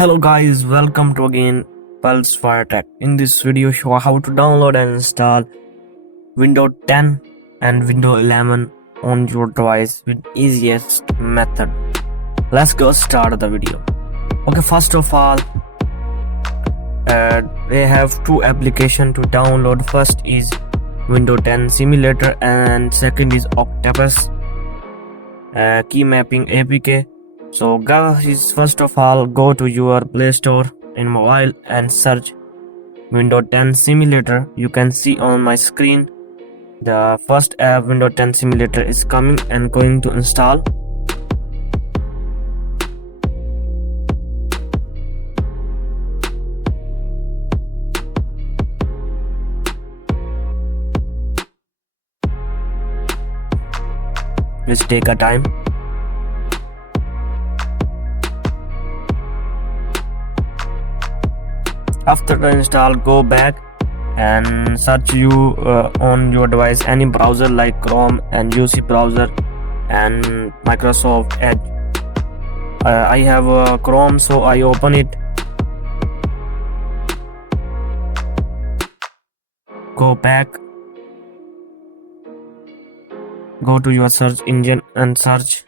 Hello guys, welcome to again Plusefire Tech. In this video show how to download and install Windows 10 and Windows 11 on your device with easiest method. Let's go start the video. Okay, first of all, they have two applications to download. First is Windows 10 Simulator and second is Octopus key mapping APK. So guys, first of all, go to your Play Store in mobile and search Windows 10 Simulator. You can see on my screen the first app Windows 10 Simulator is coming and going to install. Let's take a time. After the install, go back and search on your device any browser like Chrome and UC browser and Microsoft Edge. I have Chrome, so I open it. Go back. Go to your search engine and search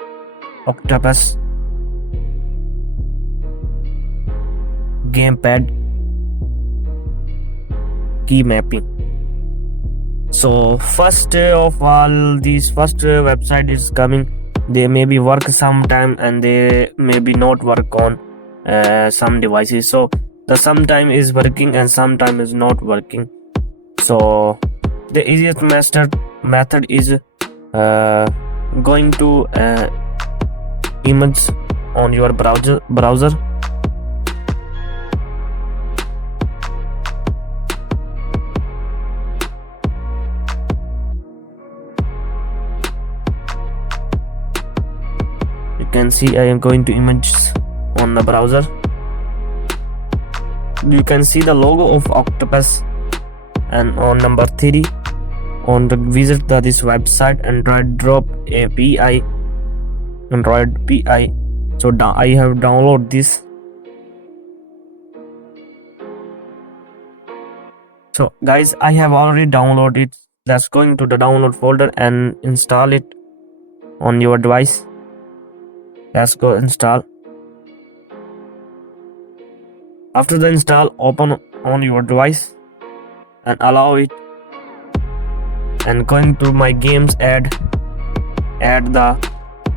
Octopus gamepad key mapping. So first of all, this first website is coming. They maybe work sometime and they maybe not work on some devices. So the sometime is working and sometime is not working. So the easiest method is going to image on your browser. You can see I am going to images on the browser. You can see the logo of Octopus, and on number 3 on the visit this website Android drop API Android PI. So I have downloaded this. So guys, I have already downloaded it. Let's go into the download folder and install it on your device. Let's go install. After the install, open on your device and allow it. And going to my games, add the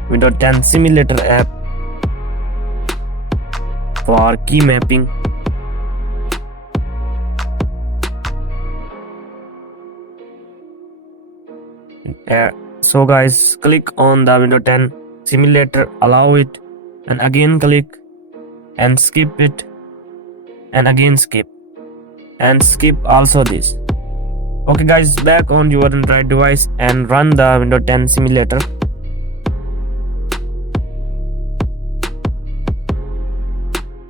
Windows 10 Simulator app for key mapping. So guys, click on the Windows 10 Simulator, allow it, and again click and skip it, and again skip and skip also this. Okay guys, back on your Android device and run the Windows 10 Simulator.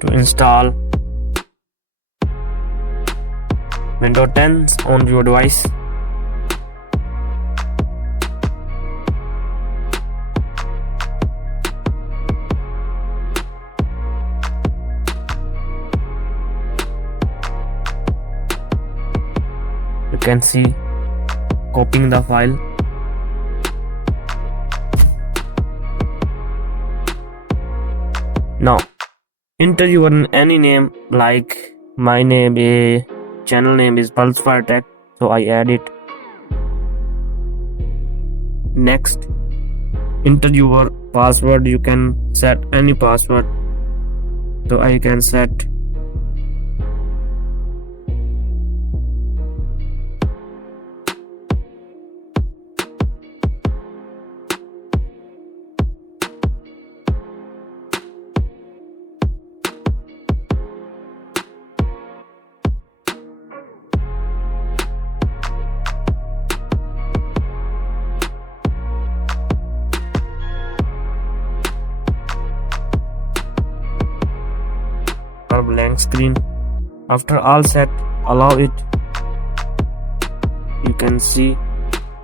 To install Windows 10 on your device. You can see copying the file. Now enter your any name, like my name, a channel name is Plusefire Tech, so I add it. Next, enter your password. You can set any password, so I can set blank screen. After all set, allow it. You can see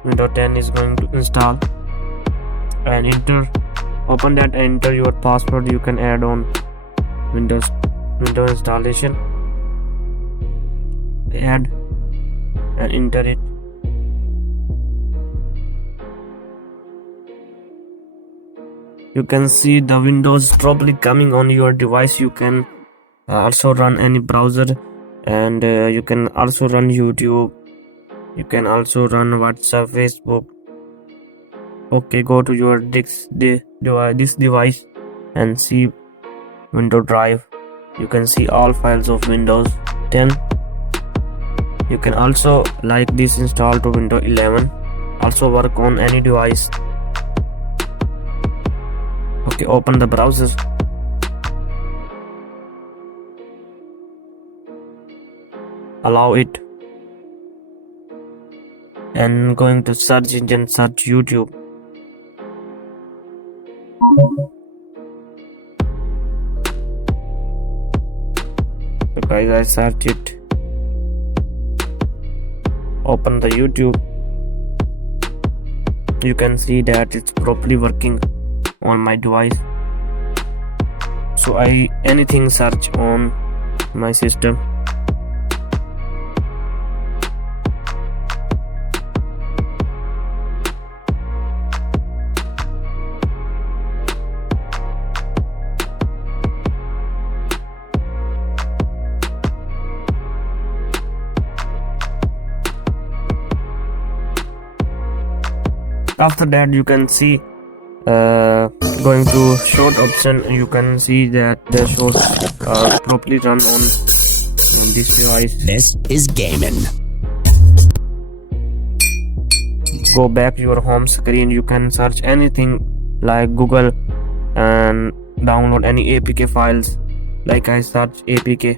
Windows 10 is going to install, and open that, enter your password. You can add on Windows Windows installation, add and enter it. You can see the Windows properly coming on your device. You can also run any browser, and you can also run YouTube. You can also run WhatsApp, Facebook. Okay, go to your this device and see Windows Drive. You can see all files of Windows 10. You can also like this install to Windows 11. Also work on any device. Okay, open the browser. Allow it. And going to search engine, search YouTube. So guys, I search it. Open the YouTube. You can see that it's properly working on my device. So I anything search on my system. After that, you can see going to short option. You can see that the shorts are properly run on this device. This is gaming. Go back to your home screen. You can search anything like Google and download any APK files. Like I search APK.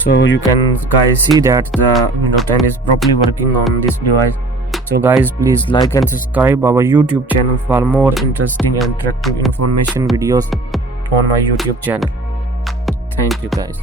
So you can guys see that the Windows 10 is properly working on this device. So guys, please like and subscribe our YouTube channel for more interesting and interactive information videos on my YouTube channel. Thank you guys.